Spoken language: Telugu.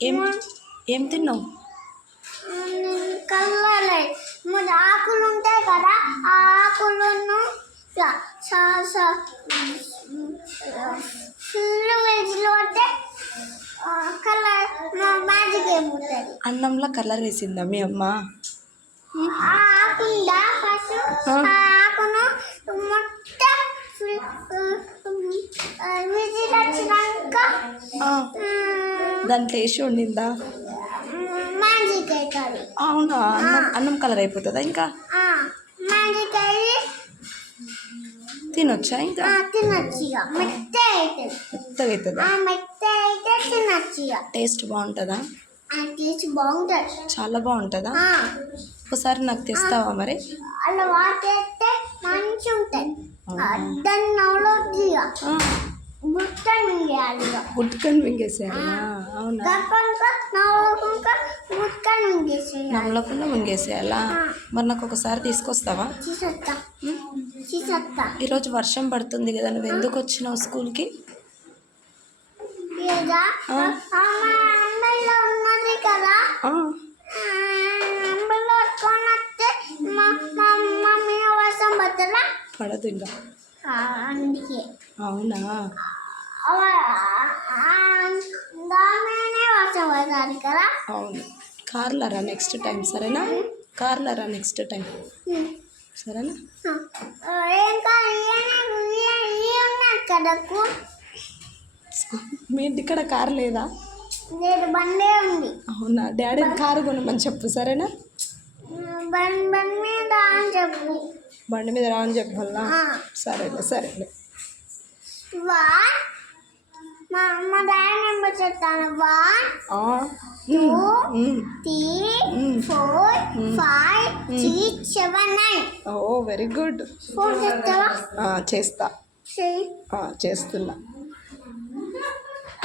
ఏం ఏం తిన్నావు? కళ్ళలే. మరి ఆకులు ఉంటాయి కదా ఆ ఆకులను ఫుల్ వెజ్లో అంటే కలర్ మ్యాజిక్ ఏముంటుంది? అన్నంలో కలర్ వేసిందా మీ అమ్మ? ఆ ఆకుందా ఫస్ట్? ఆకును మొత్తం విజిల్ వచ్చినాక ఆ, దాంట్లో వేసి వండిందా అవుతుంది అవునా? అన్నం అన్నం కలర్ అయిపోతుందా ఇంకా? తినొచ్చా ఇంకా? మెత్తగా టేస్ట్ బాగుంటుందా? టేస్ట్ బాగుంటుంది. చాలా బాగుంటుందా? ఒకసారి నాకు తెస్తావా మరి? అలా వాటేస్తే మంచిగా ఉంటాయి దాన్ని మింగేయాలి గుడ్డుకొని మింగేసేయాలా? అవునా? మింగేసేయాలి. నమ్మలకుండా మింగేసేయాలా? మరి నాకు ఒకసారి తీసుకొస్తావా? ఈరోజు వర్షం పడుతుంది కదా నువ్వు ఎందుకు వచ్చినావు స్కూల్కి? ఉన్నది కదా. పడదు ఇంకా. అందుకే. అవునా? కదా అవును. కార్లో రా నెక్స్ట్ టైం సరేనా? కార్లో రా నెక్స్ట్ టైం సరేనా? మీ ఇంటికాడ కార్ లేదా? లేదు బండే ఉంది అవునా? డాడీ కారు కొనమని చెప్పు సరేనా? బండి బండి మీద అని చెప్పు. బండి మీద రా అని చెప్పాలా ఆ. సరేలే సరేలే. మా మా డాడీ నెంబర్ చెప్తాను one um. Three. Four five six seven nine O very good four చెప్తావా చేస్తా. చేస్తున్నా.